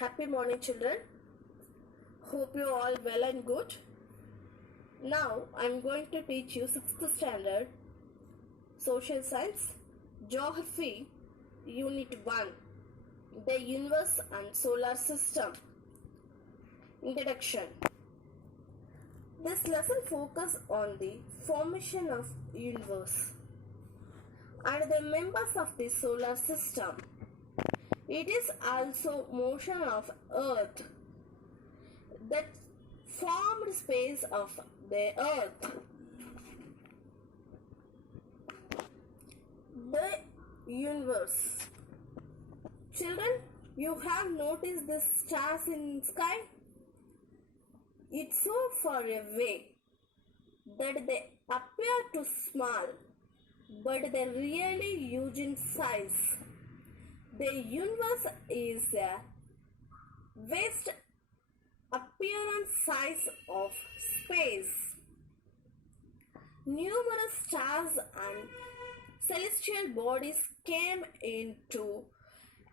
Happy morning, children. Hope you all well and good. Now I am going to teach you 6th standard Social Science Geography Unit 1, the Universe and Solar System. Introduction. This lesson focuses on the formation of universe and the members of the solar system. It is also motion of Earth that formed space of the Earth. The universe. Children, you have noticed the stars in sky? It's so far away that they appear too small, but they're really huge in size. The universe is a vast appearance size of space. Numerous stars and celestial bodies came into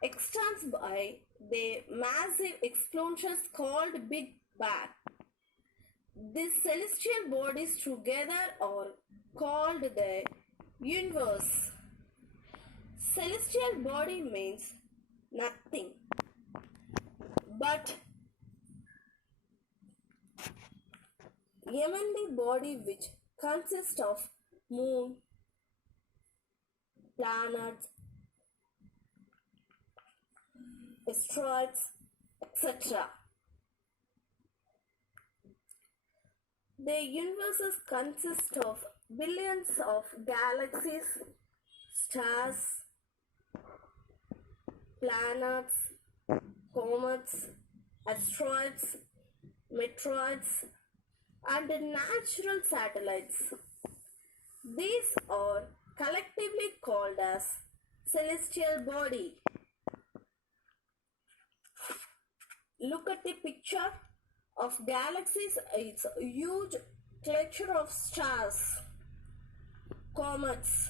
existence by the massive explosions called Big Bang. These celestial bodies together are called the universe. Celestial body means nothing but heavenly body which consists of moon, planets, asteroids, etc. The universe consists of billions of galaxies, stars, planets, comets, asteroids, meteoroids, and natural satellites. These are collectively called as celestial body. Look at the picture of galaxies. It's a huge cluster of stars. Comets.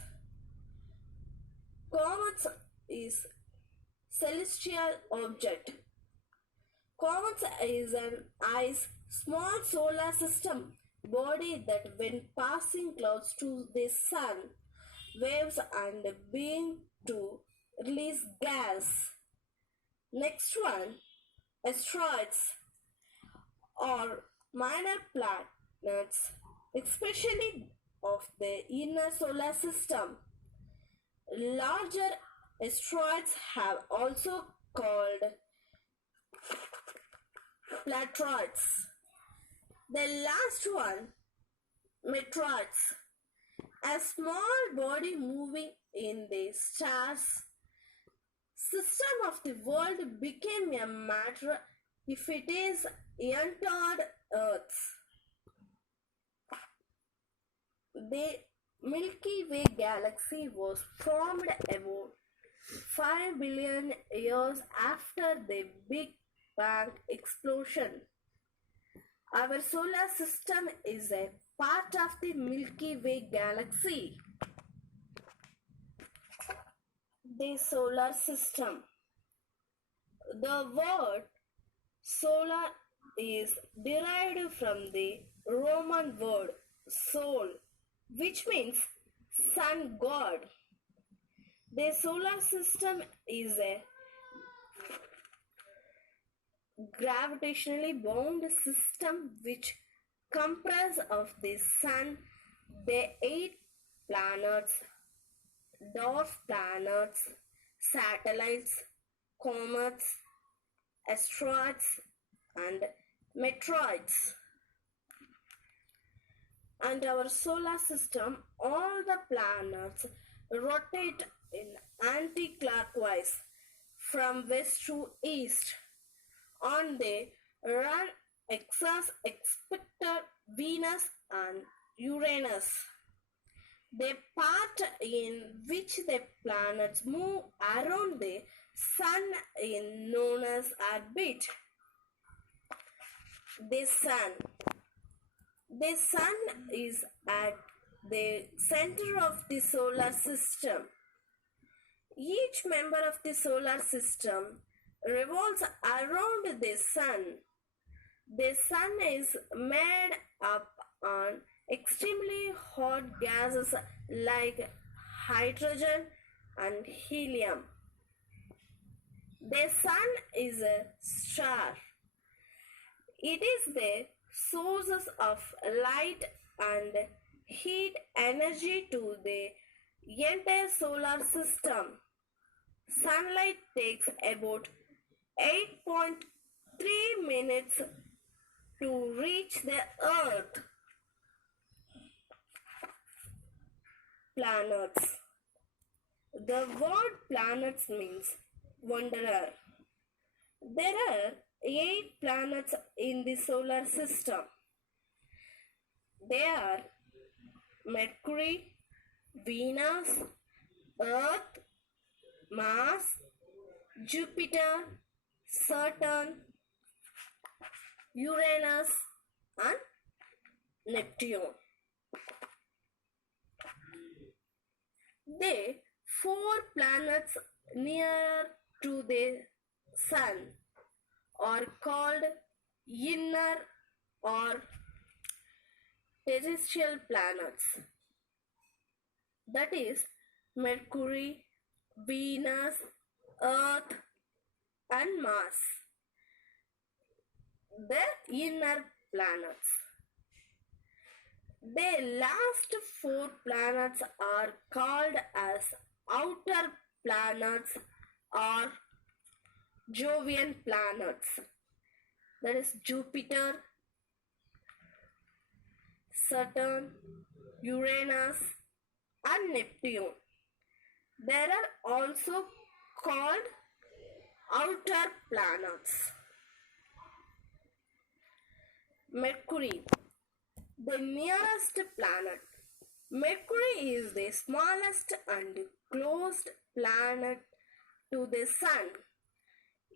Comets is celestial object. Comets is an ice small solar system body that when passing close to the sun waves and beam to release gas. Next one, asteroids or minor planets, especially of the inner solar system. Larger asteroids have also called planetoids. The last one, meteoroids, a small body moving in the stars system of the world became a matter if it is entered Earth. The Milky Way galaxy was formed about 5 billion years after the Big Bang explosion. Our solar system is a part of the Milky Way galaxy. The solar system. The word solar is derived from the Roman word sol, which means sun god. The solar system is a gravitationally bound system which comprises of the sun, the 8 planets, dwarf planets, satellites, comets, asteroids, and meteoroids. And our solar system, all the planets rotate in anti-clockwise from west to east. On the run axis except Venus and Uranus. The part in which the planets move around the sun is known as orbit. The sun. The sun is at the center of the solar system. Each member of the solar system revolves around the sun. The sun is made up on extremely hot gases like hydrogen and helium. The sun is a star. It is the source of light and heat energy to the entire solar system. Sunlight takes about 8.3 minutes to reach the Earth. Planets. The word planets means wanderer. There are 8 planets in the solar system. They are Mercury, Venus, Earth, Mars, Jupiter, Saturn, Uranus and Neptune. The 4 planets near to the Sun are called inner or terrestrial planets. That is Mercury, Venus, Earth and Mars. The inner planets. The last 4 planets are called as outer planets or Jovian planets. That is Jupiter, Saturn, Uranus and Neptune. They are also called outer planets. Mercury, the nearest planet. Mercury is the smallest and closest planet to the Sun.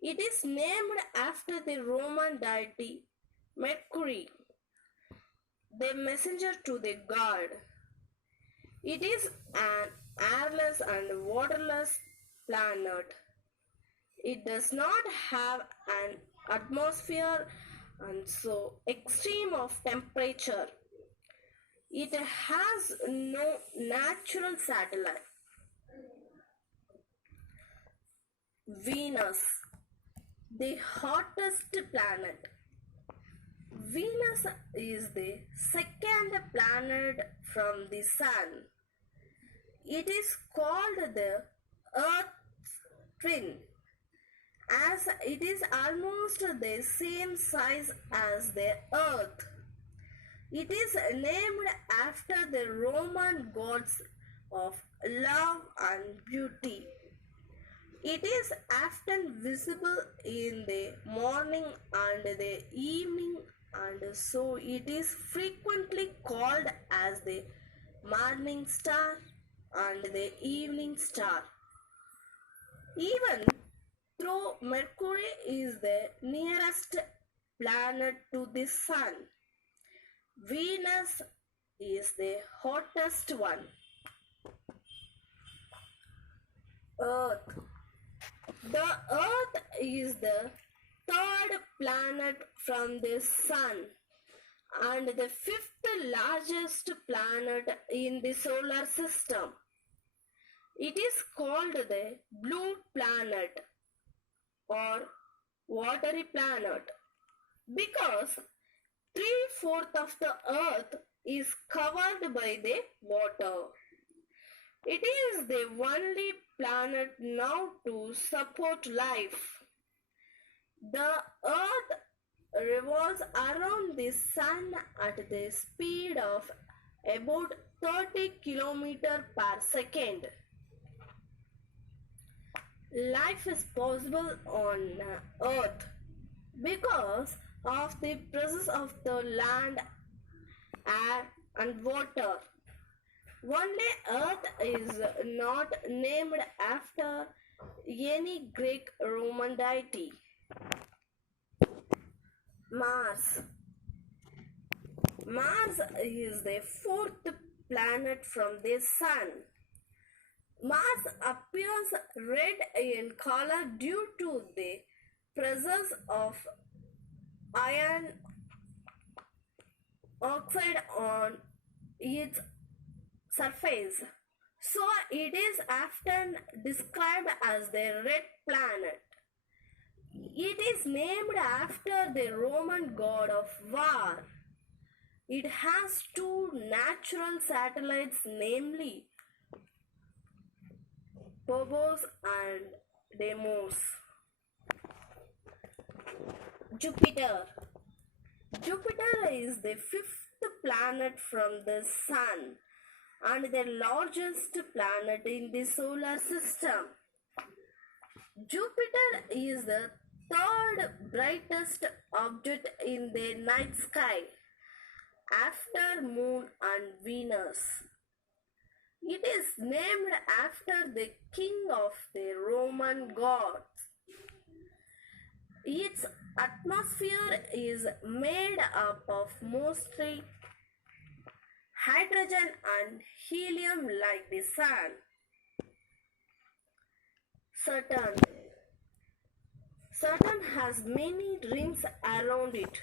It is named after the Roman deity Mercury, the messenger to the god. It is an airless and waterless planet. It does not have an atmosphere and so extreme of temperature. It has no natural satellite. Venus, the hottest planet. Venus is the second planet from the Sun. It is called the Earth's twin, as it is almost the same size as the Earth. It is named after the Roman gods of love and beauty. It is often visible in the morning and the evening, and so it is frequently called as the morning star and the evening star. Even though Mercury is the nearest planet to the Sun, Venus is the hottest one. Earth. The Earth is the third planet from the Sun and the 5th largest planet in the solar system. It is called the blue planet or watery planet because 3/4 of the Earth is covered by the water. It is the only planet now to support life. The Earth revolves around the Sun at the speed of about 30 km per second. Life is possible on Earth because of the presence of the land, air and water. Only Earth is not named after any Greek Roman deity. Mars. Mars is the 4th planet from the Sun. Mars appears red in color due to the presence of iron oxide on its surface. So it is often described as the red planet. It is named after the Roman god of war. It has two natural satellites, namely Phobos and Deimos. Jupiter. Jupiter is the fifth planet from the Sun and the largest planet in the solar system. Jupiter is the third brightest object in the night sky after Moon and Venus. It is named after the king of the Roman gods. Its atmosphere is made up of mostly hydrogen and helium like the Sun. Saturn. Saturn has many rings around it.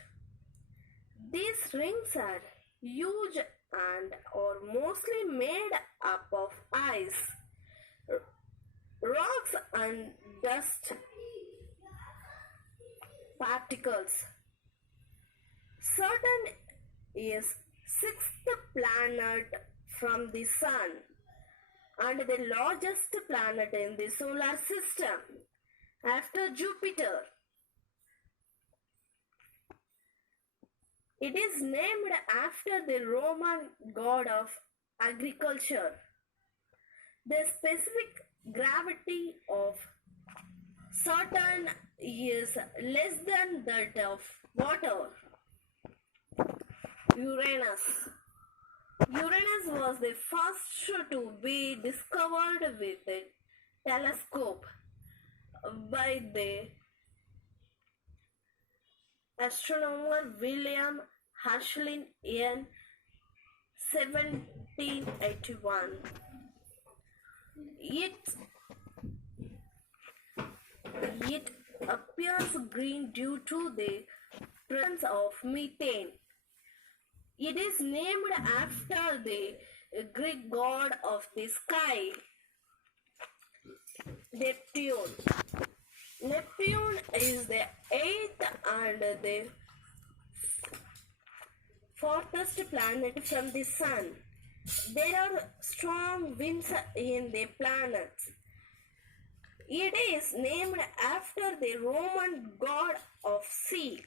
These rings are huge and are mostly made up of ice, rocks and dust particles. Saturn is sixth planet from the Sun and the largest planet in the solar system after Jupiter. It is named after the Roman god of agriculture. The specific gravity of Saturn is less than that of water. Uranus. Uranus was the first to be discovered with a telescope by the astronomer William Herschel in 1781. It appears green due to the presence of methane. It is named after the Greek god of the sky, Neptune. Neptune is the eighth and the farthest planet from the Sun. There are strong winds in the planet. It is named after the Roman god of sea.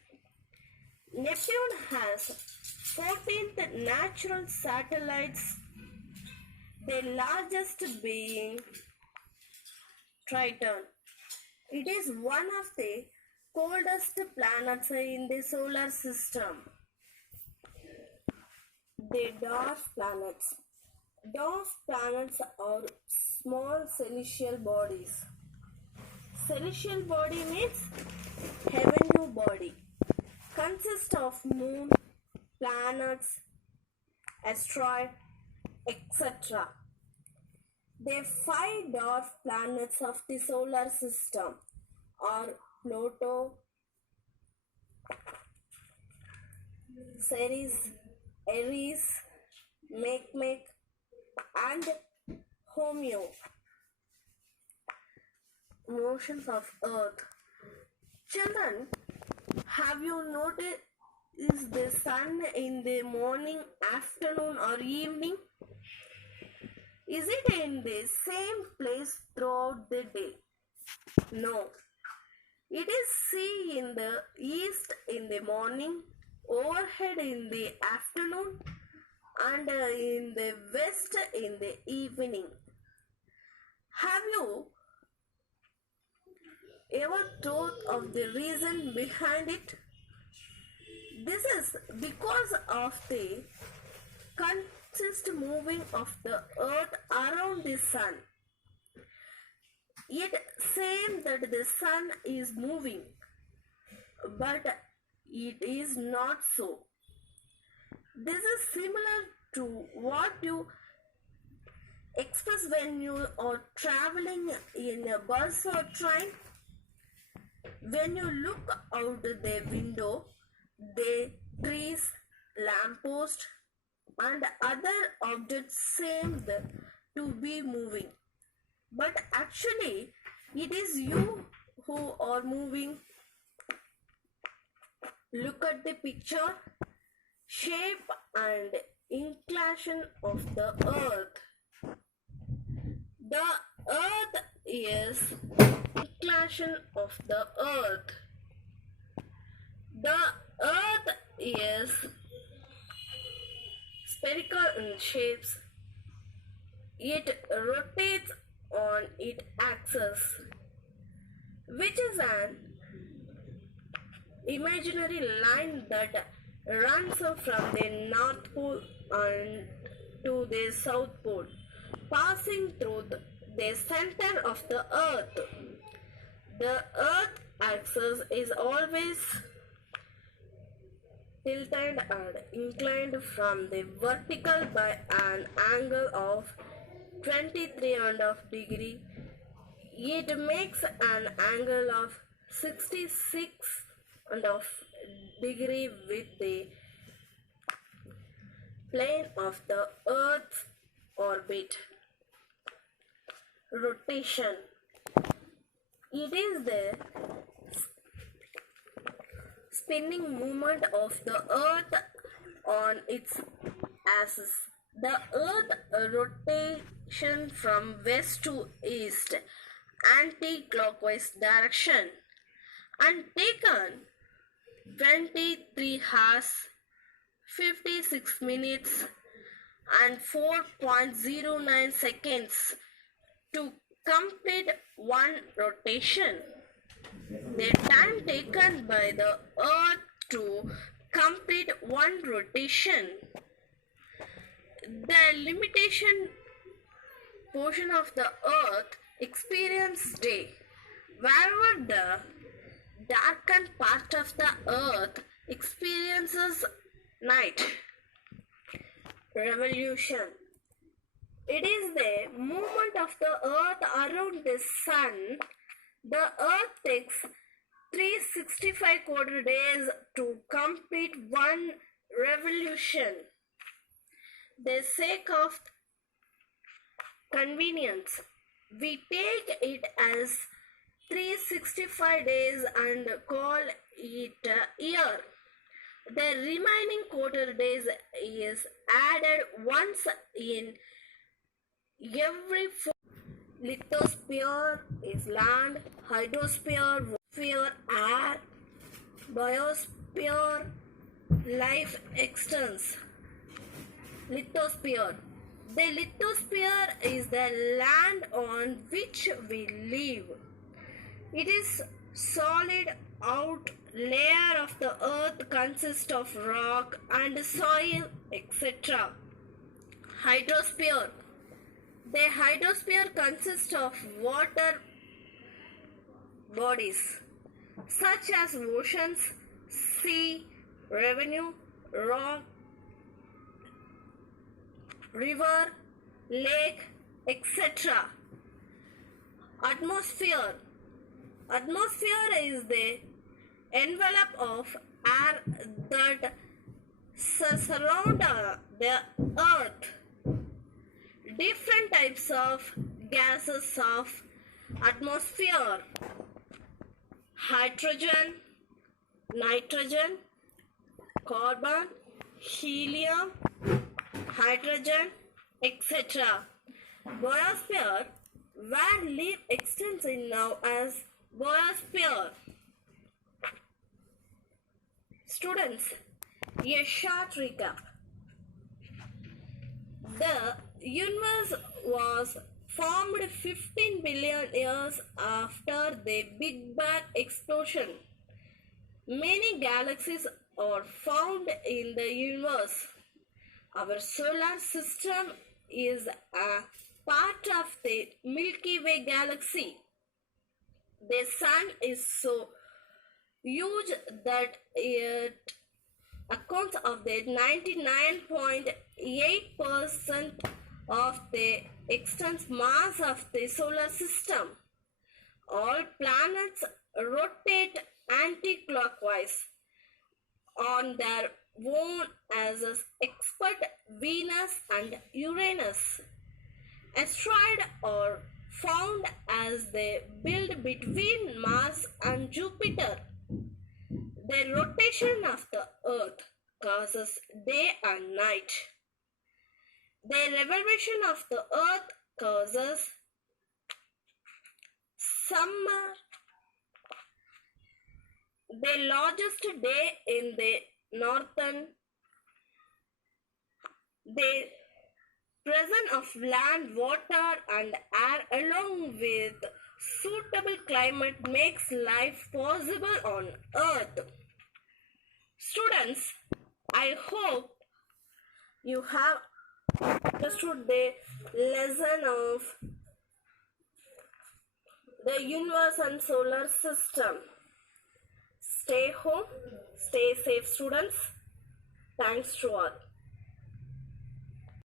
Neptune has 14th natural satellites, the largest being Triton. It is one of the coldest planets in the solar system. The dwarf planets. Dwarf planets are small celestial bodies. Celestial body means heavenly body. Consists of moon, planets, asteroids, etc. The 5 dwarf planets of the solar system are Pluto, Ceres, Eris, Makemake, and Haumea. Motions of Earth. Children, have you noticed the sun in the morning, afternoon, or evening? Is it in the same place throughout the day? No. It is seen in the east in the morning, overhead in the afternoon, and in the west in the evening. Have you ever thought of the reason behind it? This is because of the constant moving of the earth around the sun. It seems that the sun is moving, but it is not so. This is similar to what you express when you are traveling in a bus or train. When you look out the window, the trees, lamppost, and other objects seem to be moving. But actually, it is you who are moving. Look at the picture, shape and inclination of the earth. The earth is inclination of the earth. The earth is spherical in shapes. It rotates on its axis, which is an imaginary line that runs from the North Pole and to the South Pole, passing through the center of the Earth. The Earth axis is always tilted and inclined from the vertical by an angle of 23.5 degrees. It makes an angle of 66.5 degrees with the plane of the Earth's orbit. Rotation. It is the spinning movement of the Earth on its axis. The Earth rotation from west to east, anti-clockwise direction, and taken 23 hours, 56 minutes and 4.09 seconds to complete one rotation. The time taken by the Earth to complete one rotation. The limitation portion of the Earth experiences day, wherever the darkened part of the Earth experiences night. Revolution. It is the movement of the Earth around the Sun. The Earth takes 365 quarter days to complete one revolution. The sake of convenience, we take it as 365 days and call it a year. The remaining quarter days is added once in every 4. Lithosphere is land, hydrosphere, sphere, air, biosphere, life extends. Lithosphere. The lithosphere is the land on which we live. It is solid out layer of the earth consists of rock and soil, etc. Hydrosphere. The hydrosphere consists of water bodies such as oceans, sea, rock, river, lake, etc. Atmosphere. Atmosphere is the envelope of air that surround the earth. Different types of gases of atmosphere: hydrogen, nitrogen, carbon, helium, hydrogen, etc. Biosphere, where life extends in now as biosphere. Students, a short recap. The universe was formed 15 billion years after the Big Bang explosion. Many galaxies are found in the universe. Our solar system is a part of the Milky Way galaxy. The sun is so huge that it accounts of the 99.8% of the extent mass of the solar system. All planets rotate anti-clockwise on their own as expert Venus and Uranus. Asteroids are found as they build between Mars and Jupiter. The rotation of the Earth causes day and night. The revolution of the Earth causes summer. The largest day in the northern. The presence of land, water and air along with suitable climate makes life possible on Earth. Students, I hope you have understood the lesson of the universe and solar system. Stay home, stay safe students. Thanks to all.